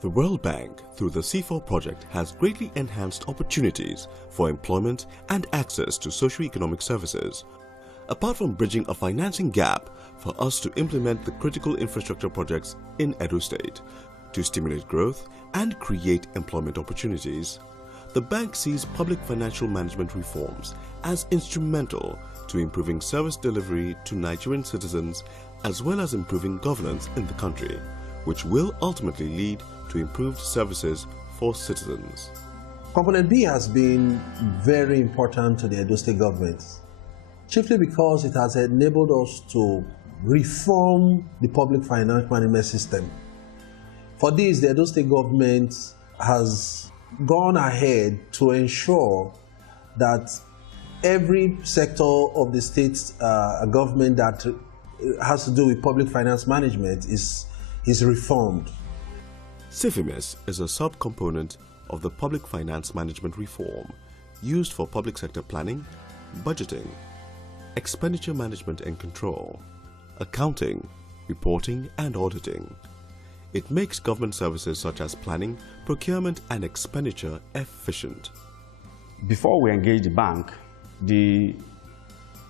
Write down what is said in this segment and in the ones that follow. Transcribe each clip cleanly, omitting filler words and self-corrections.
The World Bank, through the Seefor project, has greatly enhanced opportunities for employment and access to socio-economic services. Apart from bridging a financing gap for us to implement the critical infrastructure projects in Edo State, to stimulate growth and create employment opportunities, the bank sees public financial management reforms as instrumental to improving service delivery to Nigerian citizens as well as improving governance in the country, which will ultimately lead to improved services for citizens. Component B has been very important to the Edo State government, chiefly because it has enabled us to reform the public finance management system. For this, the Edo State government has gone ahead to ensure that every sector of the state government that has to do with public finance management is reformed. Sifmis is a subcomponent of the public finance management reform used for public sector planning, budgeting, expenditure management and control, accounting, reporting and auditing. It makes government services such as planning, procurement and expenditure efficient. Before we engage the bank, the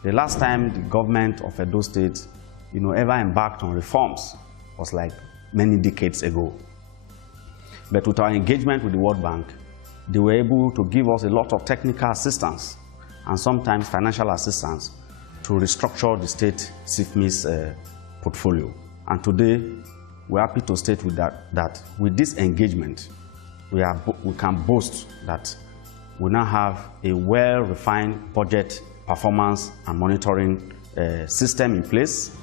last time the government of Edo State ever embarked on reforms was like many decades ago. But with our engagement with the World Bank, they were able to give us a lot of technical assistance and sometimes financial assistance to restructure the state Sifmis portfolio. And today, we're happy to state with that with this engagement, we can boast that we now have a well-refined budget performance and monitoring system in place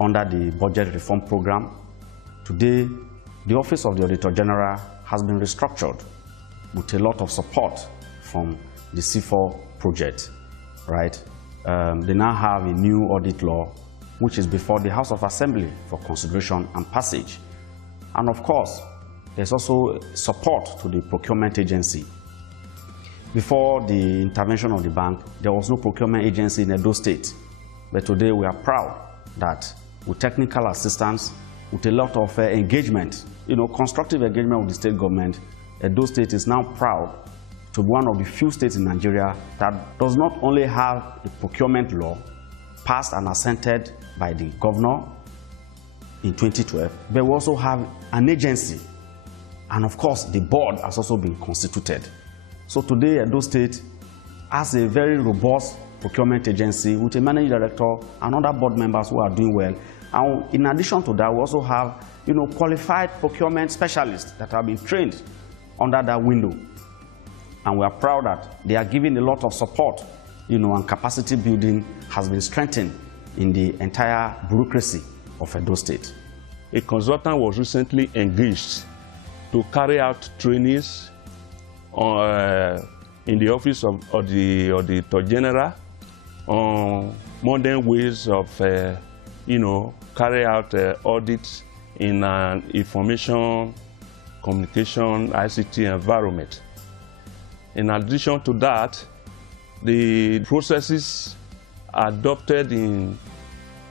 under the budget reform program. Today, the Office of the Auditor General has been restructured with a lot of support from the Seefor project, right? They now have a new audit law, which is before the House of Assembly for consideration and passage. And of course, there's also support to the procurement agency. Before the intervention of the bank, there was no procurement agency in Edo State. But today we are proud that with technical assistance, with a lot of engagement, constructive engagement with the state government, Edo State is now proud to be one of the few states in Nigeria that does not only have a procurement law passed and assented by the governor in 2012, but we also have an agency. And of course, the board has also been constituted. So today, Edo State has a very robust procurement agency with a managing director and other board members who are doing well. And in addition to that, we also have qualified procurement specialists that have been trained under that window. And we are proud that they are giving a lot of support, and capacity building has been strengthened in the entire bureaucracy of Edo State. A consultant was recently engaged to carry out trainings in the Office of the Auditor General on modern ways of carry out audits in an information, communication, ICT environment. In addition to that, the processes adopted in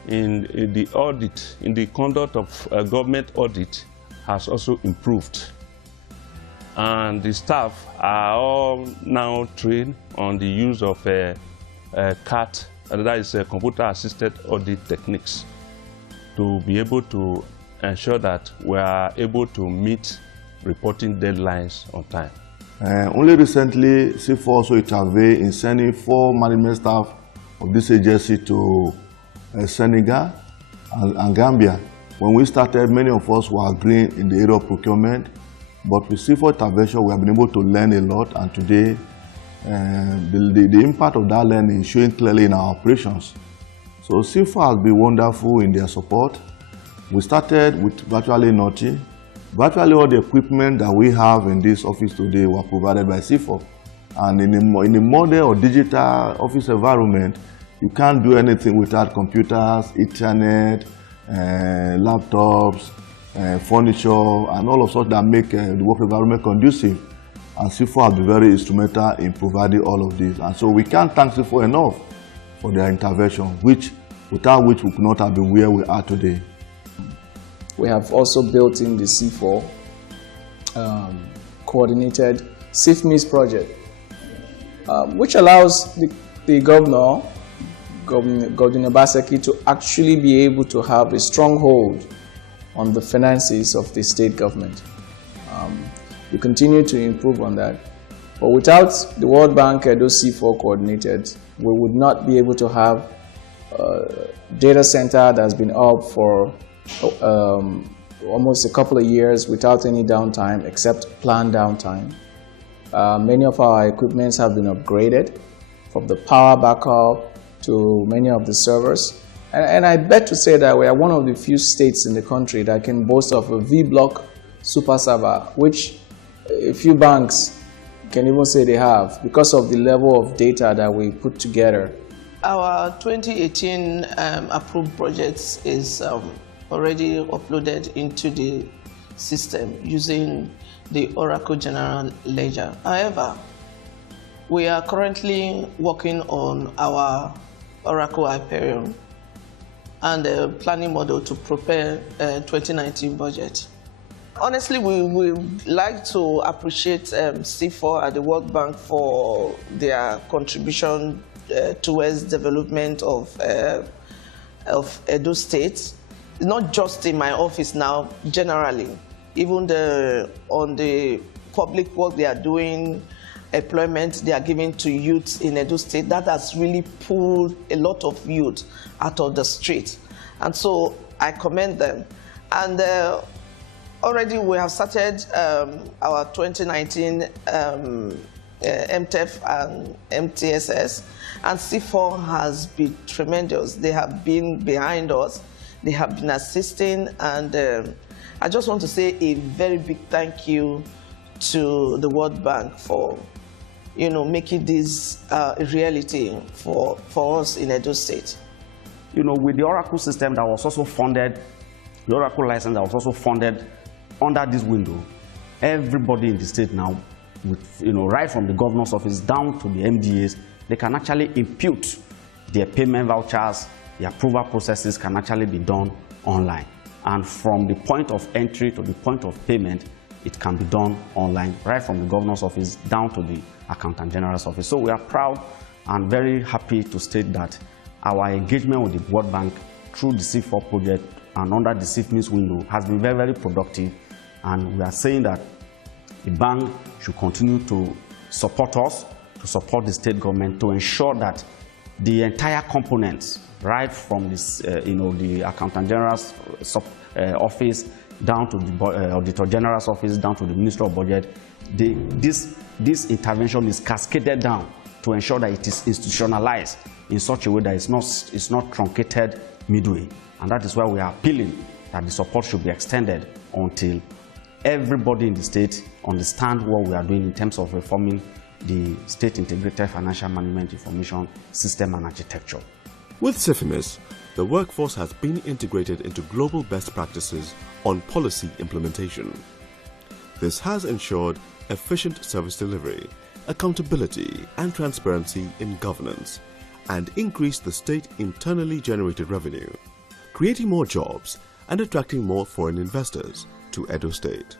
the audit, in the conduct of government audit, has also improved. And the staff are all now trained on the use of CAT, that is computer-assisted audit techniques, to be able to ensure that we are able to meet reporting deadlines on time. Only recently, Seefor also intervened in sending 4 management staff of this agency to Senegal and Gambia. When we started, many of us were agreeing in the area of procurement, but with Seefor intervention, we have been able to learn a lot, and today, the impact of that learning is showing clearly in our operations. So Seefor has been wonderful in their support. We started with virtually nothing. Virtually all the equipment that we have in this office today were provided by Seefor. And in a modern or digital office environment, you can't do anything without computers, internet, laptops, furniture, and all of such that make the work environment conducive. And Seefor has been very instrumental in providing all of this. And so we can't thank Seefor enough for their intervention, without which we could not have been where we are today. We have also built in the Seefor coordinated Sifmis project, which allows the governor, Governor Obaseki, to actually be able to have a stronghold on the finances of the state government. We continue to improve on that. But without the World Bank Edo Seefor coordinated, we would not be able to have a data center that's been up for almost a couple of years without any downtime except planned downtime. Many of our equipments have been upgraded, from the power backup to many of the servers. And I bet to say that we are one of the few states in the country that can boast of a V-block super server, which a few banks can even say they have, because of the level of data that we put together. Our 2018 approved projects is already uploaded into the system using the Oracle General Ledger. However, we are currently working on our Oracle Hyperion and a planning model to prepare 2019 budget. Honestly, we would like to appreciate Seefor at the World Bank for their contribution towards development of Edo State. Not just in my office now, generally. Even on the public work they are doing, employment they are giving to youth in Edo State, that has really pulled a lot of youth out of the street. And so I commend them. And already we have started our 2019 MTEF and MTSS, and Seefor has been tremendous. They have been behind us, they have been assisting, and I just want to say a very big thank you to the World Bank for making this a reality for us in Edo State. With the Oracle system that was also funded, the Oracle license that was also funded under this window, everybody in the state now, right from the governor's office down to the MDAs, they can actually impute their payment vouchers, the approval processes can actually be done online. And from the point of entry to the point of payment, it can be done online, right from the governor's office down to the accountant general's office. So we are proud and very happy to state that our engagement with the World Bank through the Seefor project and under the Sifmis window has been very, very productive. And we are saying that the bank should continue to support us, to support the state government, to ensure that the entire components, right from this, the accountant general's office down to the auditor general's office, down to the Minister of Budget, this intervention is cascaded down to ensure that it is institutionalized in such a way that it's not truncated midway. And that is why we are appealing that the support should be extended until everybody in the state understands what we are doing in terms of reforming the state integrated financial management information system and architecture. With Sifmis, the workforce has been integrated into global best practices on policy implementation. This has ensured efficient service delivery, accountability and transparency in governance, and increased the state internally generated revenue, creating more jobs and attracting more foreign investors to Edo State.